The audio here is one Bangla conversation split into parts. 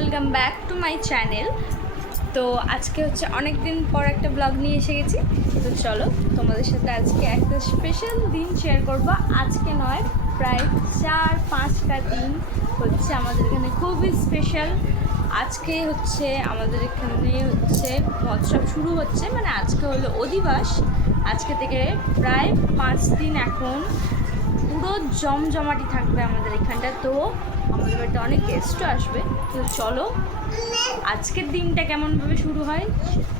Welcome back to my channel. তো আজকে হচ্ছে অনেক দিন পর একটা ব্লগ নিয়ে এসে গেছি। তো চলো তোমাদের সাথে আজকে একটা স্পেশাল দিন শেয়ার করবো। আজকে নয়, প্রায় 4-5টা দিন হচ্ছে আমাদের এখানে খুবই স্পেশাল। আজকে হচ্ছে আমাদের এখানে হচ্ছে মহোৎসব শুরু হচ্ছে, মানে আজকে হলো অধিবাস। আজকে থেকে প্রায় 5 দিন এখন পুরো জমজমাটি থাকবে আমাদের এখানটা। তো আমাদের বাড়িতে অনেক গেস্টও আসবে। তো চলো আজকের দিনটা কেমনভাবে শুরু হয়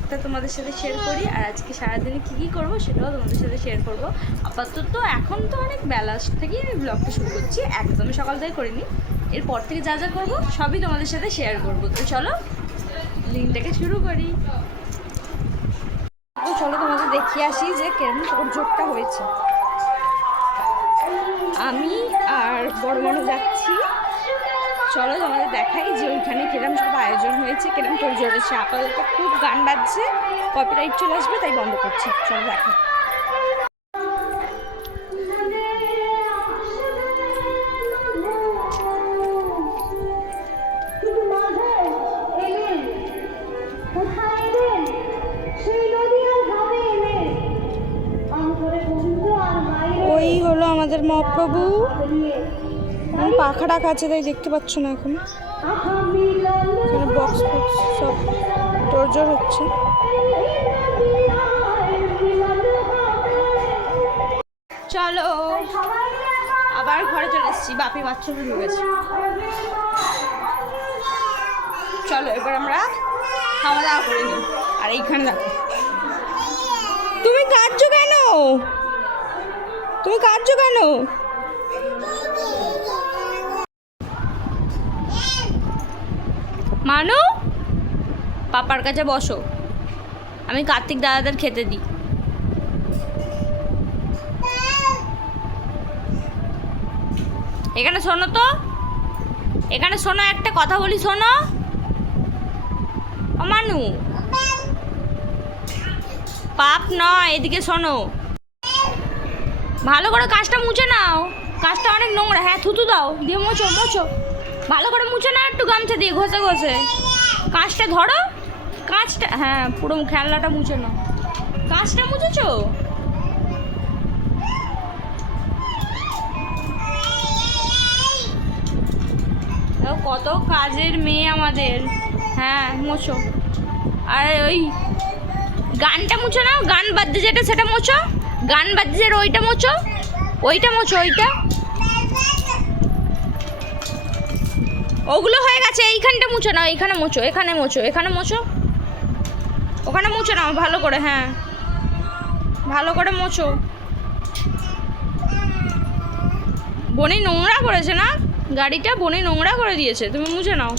সেটা তোমাদের সাথে শেয়ার করি, আর আজকে সারাদিনে কী কী করবো সেটাও তোমাদের সাথে শেয়ার করবো। আপাতত এখন তো অনেক বেলা থেকেই আমি ব্লগটা শুরু করছি, একদমই সকাল থেকে করিনি। এরপর থেকে যা যা করবো সবই তোমাদের সাথে শেয়ার করবো। তো চলো দিনটাকে শুরু করি। তো চলো তোমাদের দেখিয়ে আসি যে কেমন তোড়জোড়টা হয়েছে। আমি আর বড় মানুষ যাচ্ছি, চলো তোমাদের দেখাই যে ওইখানে কিরম সব আয়োজন হয়েছে, কিরম তোড়জোড় হয়েছে। আপাতত খুব গান বাজছে, কপিরাইট চলে আসবে, তাই বন্ধ করছি। চলো দেখো। ওই হলো আমাদের মহাপ্রভু, পাখা ডাকা আছে তাই দেখতে পাচ্ছ না এখন। এখানে বক্স বক্স সব তোড়জোড় হচ্ছে। চলো আবার ঘরে চলে এসেছি, বাপি বাচ্চা শুরু হয়েছে। চলো এবার আমরা খাওয়া দাওয়া করে নিই। আর এইখানে দেখো, তুমি কাঁদছো কেন? তুমি কাঁদছো কেন? মানু, পাপার কাছে বসো, আমি কার্তিক দাদাদের খেতে দিই। এখানে শোনো তো, এখানে শোনো, একটা কথা বলি শোনো। ও মানু, পাপ নয়, এদিকে শোনো। ভালো করে কাজটা মুছে নাও, কাজটা অনেক নোংরা। হ্যাঁ থুতু দাও, দিয়ে মোছো মোছো, ভালো করে মুছে নাও একটু গামছা দিয়ে ঘষে ঘষে। কাজটা ধরো, কাজটা, হ্যাঁ পুরো খেলনাটা মুছে নাও। কাজটা মুছেছো? কত কাজের মেয়ে আমাদের। হ্যাঁ মোছো। আর ওই গানটা মুছো নাও, গান বাদ্যে যেটা সেটা মোছো, গান বাদ্যে যেটা ওইটা মোছো, ওইটা মোছো, ওইটা। ওগুলো হয়ে গেছে, এইখানটা মুছো নাও, এইখানে মোছো, এখানে মোছো, এখানে মোছো, ওখানে মুছে নাও ভালো করে। হ্যাঁ ভালো করে মোছো। বনি নোংরা করেছে না, গাড়িটা বনি নোংরা করে দিয়েছে, তুমি মুছে নাও।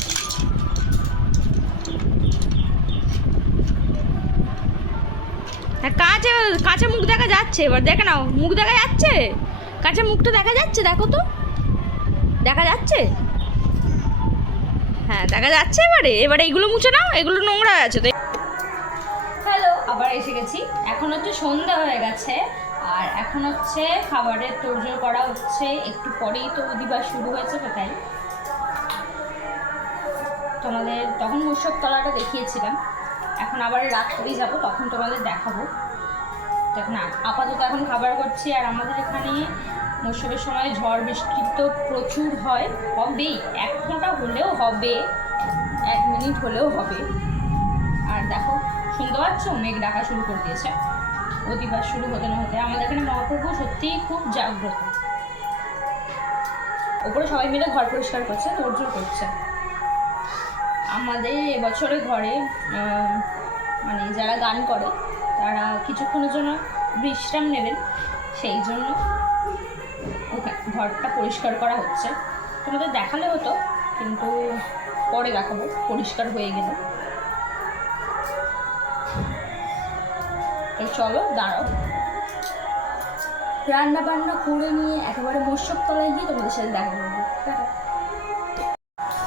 হ্যাঁ কাছে কাছে মুখ দেখা যাচ্ছে, এবার দেখে নাও, মুখ দেখা যাচ্ছে, কাছে মুখটা দেখা যাচ্ছে, দেখো তো দেখা যাচ্ছে। হ্যাঁ দেখা যাচ্ছে। এবারে এবারে এইগুলো মুছে নাও, এগুলো নোংরা আছে তো। হ্যালো, আবার এসে গেছি। এখন হচ্ছে সন্ধ্যা হয়ে গেছে, আর এখন হচ্ছে খাবারের তোড়জোড় করা হচ্ছে। একটু পরেই তো অধিবাস শুরু হয়েছে, তাই তোমাদের তখন মৎস্যব তলাটা দেখিয়েছিলাম। এখন আবার রাত্রেই যাব, তখন তোমাদের দেখাবো। এখন আপাতত এখন খাবার করছি। আর আমাদের এখানে মৎস্যবের সময় ঝড় বৃষ্টি তো প্রচুর হয়, হবেই, 1 ঘন্টা হলেও হবে, 1 মিনিট হলেও হবে। আর দেখো শুনতে পাচ্ছ, মেঘ ডাকা শুরু করে দিয়েছে। অধিবাস শুরু হতে না হতে আমাদের এখানে মহাপ্রভু সত্যিই খুব জাগ্রত। ওপরে সবাই মিলে ঘর পরিষ্কার করছে, তোড়জোড় করছে। আমাদের এবছরে ঘরে মানে যারা গান করে তারা কিছুক্ষণের জন্য বিশ্রাম নেবেন, সেই জন্য ঘরটা পরিষ্কার করা হচ্ছে। তোমাদের দেখালে হতো, কিন্তু পরে দেখাবো পরিষ্কার হয়ে গেল। চলো দাঁড়াও, রান্না বান্না করে নিয়ে একেবারে মৎস্যব তলায় গিয়ে তোমাদের সাথে দেখা করবো।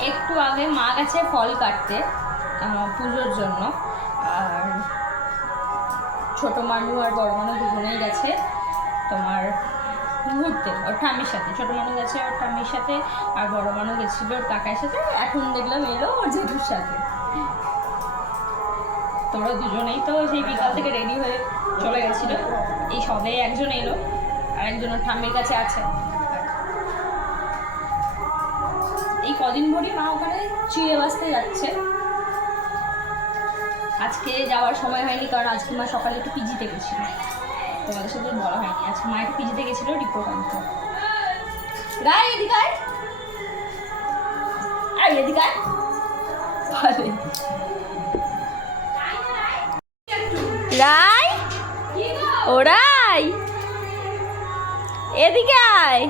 একটু আগে মা গেছে ফল কাটতে পুজোর জন্য, আর ছোটো মানু আর বড় মানু দুজনেই গেছে তোমার ঘুরতে ওর ঠাম্মির সাথে। ছোটো মানুষ গেছে ওর ঠাম্মির সাথে, আর বড় মানুষ গেছিলো ওর কাকার সাথে। এখন দেখলাম এলো ওর জেঠুর সাথে। তোমরা দুজনেই তো সেই বিকাল থেকে রেডি হয়ে চলে গেছিলো। এই সবে একজন এলো, আর একজন ওর ঠাম্মির কাছে আছে। এই কদিন ভরি মা ওখানে চিড়ে বাজতে যাচ্ছে। আজকে যাওয়ার সময় হয়নি, কারণ আজকে মা সকালে একটু পিজিতে গেছিল, তোমাদের সাথে বলা হয়নি। আজকে মা একটু পিজিতে গেছিলো রিপোর্ট আনতে। রায় এদিকে আয়, এদিকে আয়। রায়, ও রায়, এদিকে আয়।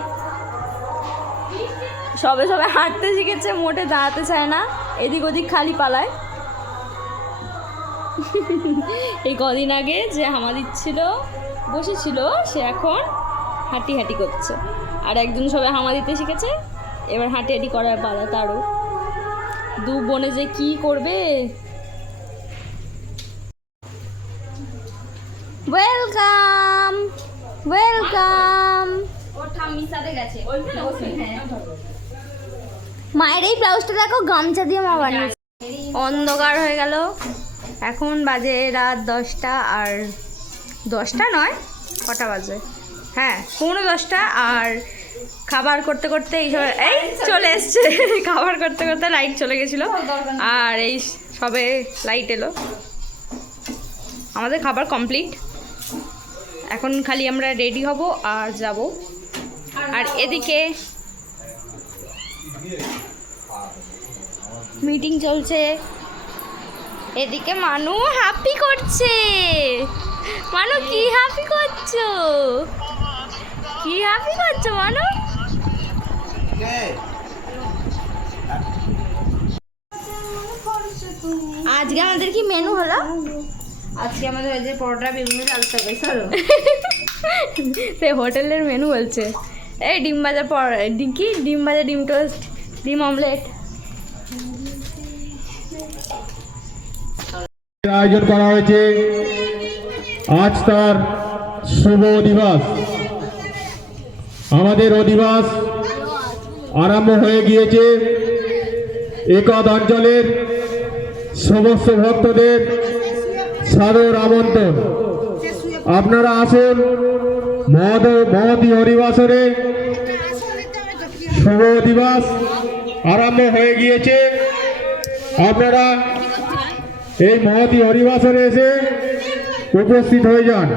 সবে সবে হাঁটতে শিখেছে, মোটে দাঁড়াতে চায় না, এদিক ওদিক খালি পালায়। এই কদিন আগে যে হামা দিচ্ছিল বসেছিল, সে এখন হাঁটি হাঁটি করছে। আর একজন সবে হামা দিতে শিখেছে, এবার হাঁটি হাঁটি করার পালা তারও। দু বোনে যে কি করবে। Welcome welcome. ওর ঠাম্মির সাথে গেছে। মায়ের এই ব্লাউজটা দেখো, গামছা দিয়ে মা বানিয়েছে। অন্ধকার হয়ে গেল, এখন বাজে রাত 10টা। আর 10টা নয়, কটা বাজে, হ্যাঁ 9:45। আর খাবার করতে করতে এই সব এই চলে এসছে। খাবার করতে করতে লাইট চলে গেছিলো, আর এই সবে লাইট এলো। আমাদের খাবার কমপ্লিট, এখন খালি আমরা রেডি হব আর যাব। আর এদিকে মিটিং চলছে, এদিকে মানু হ্যাপি করছে। মানু কি হ্যাপি করছো? কি হ্যাপি করছো মানু? আজকে আমাদের কি মেনু হলো? আজকে আমাদের হয়েছে পরোটা, বেগুনি, আলু তরকারি। চলো সে হোটেলের মেনু বলছে। এই ডিম ভাজা, কি ডিম ভাজা, ডিম টোস্ট, ডিম অমলেট। আয়োজন করা হয়েছে আজ তার শুভ দিবস। আমাদের অধিবাস আরম্ভ হয়ে গিয়েছে। একদ অঞ্চলের সমস্ত ভক্তদের সাদর আমন্ত্রণ। আপনারা আসুন মহতি হরিবাসরে। শুভ দিবস আরম্ভ হয়ে গিয়েছে। আপনারা এই মহতি হরিবাসরে এসে উপস্থিত হয়ে যান।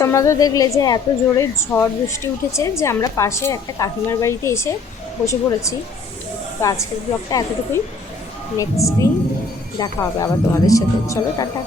তোমরা তো দেখলে যে এত জোরে ঝড় বৃষ্টি উঠেছে যে আমরা পাশে একটা কাকিমার বাড়িতে এসে বসে পড়েছি। তো আজকের ব্লগটা এতটুকুই, নেক্সট দিন দেখা হবে আবার তোমাদের সাথে। চলো টাটা।